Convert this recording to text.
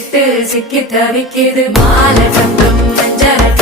சிட்டு சிக்கி தவிக்குது மாலை தங்கம் நஞ்சரத்தை